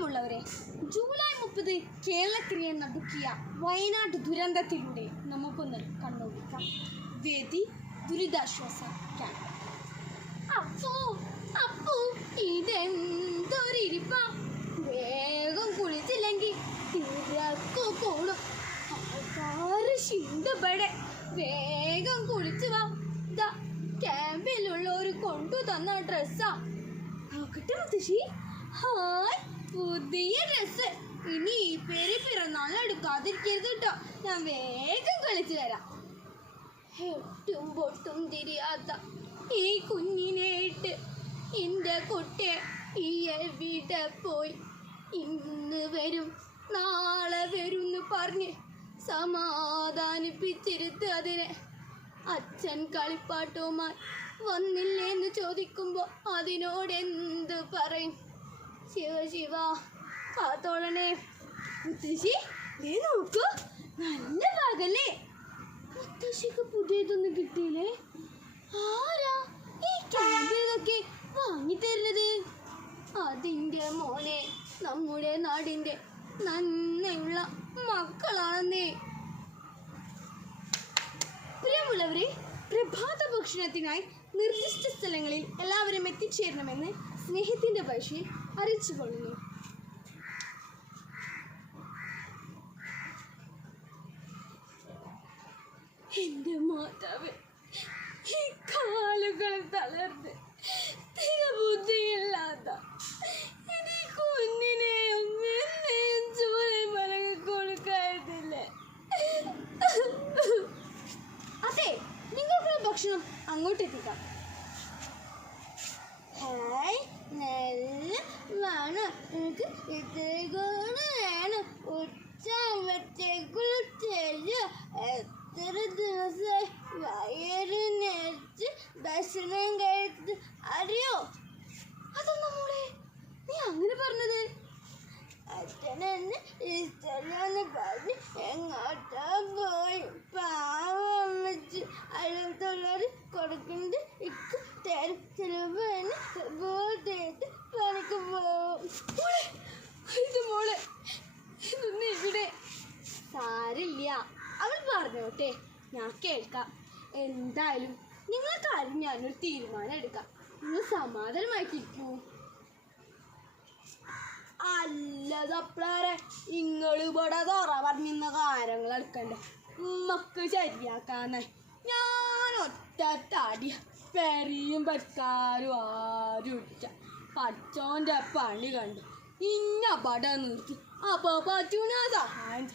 പ്രിയമുള്ളവരെ, ജൂലൈ 30 കേരളക്കരയെ നടുക്കിയ വയനാട് ദുരന്തത്തിലൂടെ നമുക്കൊന്ന് കണ്ണോടിക്കാം. വേദി ദുരിതാശ്വാസ ക്യാമ്പ്. അപ്പോ ഇതെന്തൊരിപ്പ, വേഗം കുളിച്ചില്ലെങ്കിൽ തിരക്കു കൂടും. ആൾക്കാര് ശിന്തപ്പെടെ വേഗം കുളിച്ചു വാ. ക്യാമ്പിലുള്ളവർ കൊണ്ടു തന്ന ഡ്രസ്സാ. നോക്കട്ടെ മുത്തശ്ശി. ഹായ്, പുതിയ ഡ്രസ്സ്. ഇനി ഈ പേര് പിറന്നാളെടുക്കാതിരിക്കരുത് കേട്ടോ. ഞാൻ വേഗം കളിച്ചു തരാം. എട്ടും പൊട്ടും തിരിയാത്ത ഈ കുഞ്ഞിനേട്ട് എൻ്റെ കുട്ടിയെ എവിടെ പോയി? ഇന്ന് വരും നാളെ വരും എന്ന് പറഞ്ഞ് സമാധാനിപ്പിച്ചിരുത്ത് അതിനെ. അച്ഛൻ കളിപ്പാട്ടവുമായി വന്നില്ലേന്ന് ചോദിക്കുമ്പോൾ അതിനോടെന്ത് പറയും? ശിവ കാത്തോളണേ. മുത്തശ്ശി നോക്കൂ, നല്ല ഭാഗല്ലേ. മുത്തശ്ശിക്ക് പുതിയതൊന്നും കിട്ടിയില്ലേ? ആരാ ഈ ക്യാമ്പിലൊക്കെ വാങ്ങിത്തരുന്നത്? അതിൻ്റെ മോനെ നമ്മുടെ നാടിൻ്റെ നന്മയുള്ള മക്കളാണെന്നേ. പ്രിയമുള്ളവരെ, പ്രഭാത ഭക്ഷണത്തിനായി നിർദ്ദിഷ്ട സ്ഥലങ്ങളിൽ എല്ലാവരും എത്തിച്ചേരണമെന്ന് സ്നേഹത്തിൻ്റെ ഭാഷയിൽ അറിയിച്ചുകൊള്ളുന്നു. എൻ്റെ മാതാവ്, ഈ കാലുകൾ തളർന്ന് സ്ഥിരബുദ്ധിയില്ലാത്ത ഈ കുഞ്ഞിനെയും എന്നെയും ചൂരൽ മലകൾ കൊടുക്കാതില്ലേ? അതെ, നിങ്ങൾക്കുള്ള ഭക്ഷണം അങ്ങോട്ട് എത്തിക്കാം. ഹായ്, നല്ല വേണം. എനിക്ക് ഇതേക്കൂടെ വേണം. ഉച്ചയാകുമ്പോഴത്തേക്കുള്ള ചെല്ല്. എത്ര ദിവസമായി വയറ് നിറച്ച് ഭക്ഷണം കഴിച്ചത് അറിയോ? അതെന്താ മോളെ നീ അങ്ങനെ പറഞ്ഞത്? അച്ഛനെന്നെ ഇഷ്ടമല്ലെന്ന് പറഞ്ഞ് എങ്ങോട്ടാ പോയി. പാവം വെച്ച് അടുത്തുള്ളവർ കൊടുക്കുന്നത് ഇക്ക് തരും. ചിലപ്പോൾ എന്നെ ബോട്ടേറ്റ് പണിക്ക് പോവും. മോളെ ഇതൊന്നും ഇവിടെ സാരില്ല, അവൾ പറഞ്ഞോട്ടെ, ഞാൻ കേൾക്കാം. എന്തായാലും നിങ്ങളെ കാര്യം ഞാനൊരു തീരുമാനം എടുക്കാം. നിങ്ങൾ സമാധാനമായിട്ടിരിക്കൂ. അല്ലതപ്പളാരെ ഇങ്ങളിവിടെ തുറ പറഞ്ഞിരുന്ന കാര്യങ്ങൾ എടുക്കണ്ടേ? ഉമ്മക്ക് ശരിയാക്കാന്നേ. ഞാൻ ഒറ്റ തടി പെരിയും പറ്റാരും ആരും ഇല്ല. പച്ചോൻ്റെ പണി കണ്ട് ഇന്ന പട നിർത്തി അപ്പോൾ പറ്റൂന സഹായം.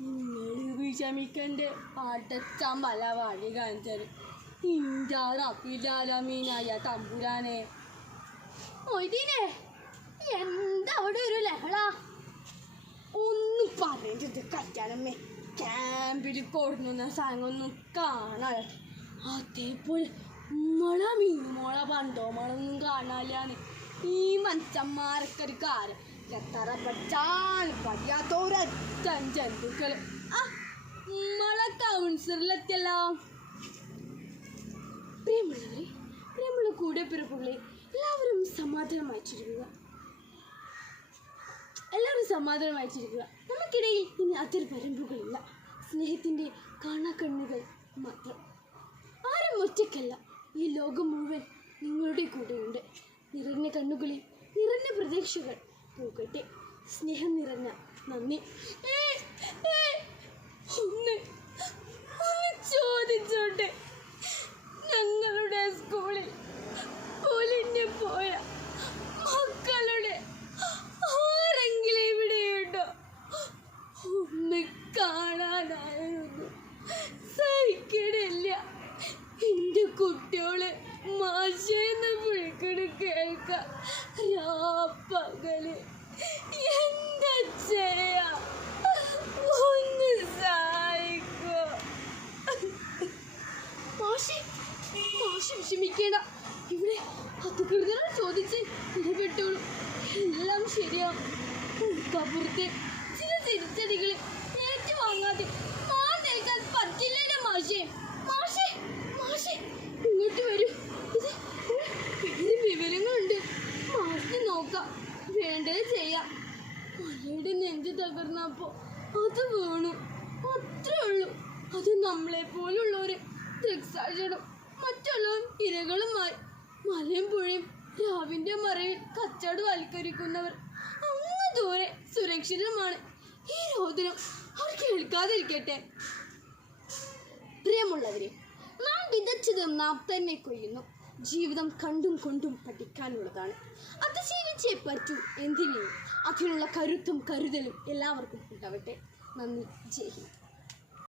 നിങ്ങൾ വിഷമിക്കണ്ടേ, അടച്ചാൻ പല വഴി കാണിച്ചത്. ഇഞ്ചാറപ്പിലാലമീനായ തമ്പുരാനെ. മൊയ്തീനെ, എന്താ അവിടെ ഒരു ലഹള? ഒന്നും പറഞ്ഞത് കല്യാണമ്മേ. ക്യാമ്പിൽ കൊടുക്കുന്ന സാധനമൊന്നും കാണാതെ. അതേപോലെ മീനുമോള പണ്ടോമളൊന്നും കാണാനാണ് ഈ മനുഷ്യന്മാരൊക്കെ ഒരു കാര്യം. എത്ര പറ്റാൻ പറ്റാത്തൊരറ്റൻ ജന്തുക്കൾ. നമ്മളെ കൗൺസിലറിലെത്തിയല്ലോ. പ്രിയമുള്ളവരെ, പ്രിയമുള്ള കൂടെ പിറപ്പുകളെ, എല്ലാവരും സമാധാനമായിട്ടിരിക്കുക. നമുക്കിടയിൽ ഇനി അതിർ വരമ്പുകളില്ല. സ്നേഹത്തിൻ്റെ കാണാക്കണ്ണുകൾ മാത്രം. ആരും ഒറ്റയ്ക്കല്ല. ഈ ലോകം മുഴുവൻ നിങ്ങളുടെ കൂടെയുണ്ട്. നിറഞ്ഞ കണ്ണുകളിൽ നിറഞ്ഞ പ്രതീക്ഷകൾ പോകട്ടെ. സ്നേഹം നിറഞ്ഞ നന്ദി. ഒന്ന് ചോദിച്ചോട്ടെ, ഞങ്ങളുടെ സ്കൂളിൽ ഒലിഞ്ഞു പോയ മക്കളുടെ ആരെങ്കിലും ഇവിടെയുണ്ടോ? ഒന്ന് കാണാനായിരുന്നു. സഹിക്കണില്ല. എൻ്റെ കുട്ടിയോള് മാഷെന്ന് വിളിക്കണ കേൾക്കാം രാപ്പകല്. എന്താ ചെയ്യാ? ഒന്ന് സഹായിക്കോ? മാഷി വിഷമിക്കേണ്ട. ഇവിടെ അധികൃതരോട് ചോദിച്ച് ഇടപെട്ടോളൂ. എല്ലാം ശരിയാവും. കപുറത്തെ ചില തിരിച്ചടികൾ ഏറ്റുവാങ്ങാതെ നിൽക്കാൻ പറ്റില്ലല്ലോ മാഷേ. ഇങ്ങോട്ട് വരൂ. ഇത് വിവരങ്ങളുണ്ട്. മാഷിന് നോക്കാം, വേണ്ടത് ചെയ്യാം. മലയുടെ നെഞ്ച് തകർന്നപ്പോ അത് വീണു, അത്രേ ഉള്ളൂ. അത് നമ്മളെ പോലുള്ളവര് ദൃക്സാക്ഷരം, മറ്റുള്ളവർ ഇരകളുമായി. മലയും പുഴയും രാവിന്റെ മറവിൽ കച്ചവടവൽക്കരിക്കുന്നവർ അങ്ങ് ദൂരെ സുരക്ഷിതമാണ്. ഈ രോദനം അവർ കേൾക്കാതിരിക്കട്ടെ. പ്രിയമുള്ളവരെ, നാം വിതച്ചത് നാം തന്നെ കൊയ്യുന്നു. ജീവിതം കണ്ടും കൊണ്ടും പഠിക്കാനുള്ളതാണ്. അതിജീവിച്ചേ പറ്റൂ എന്തിനേയും. അതിനുള്ള കരുത്തും കരുതലും എല്ലാവർക്കും ഉണ്ടാവട്ടെ. നന്ദി. ജയ് ഹിന്ദ്.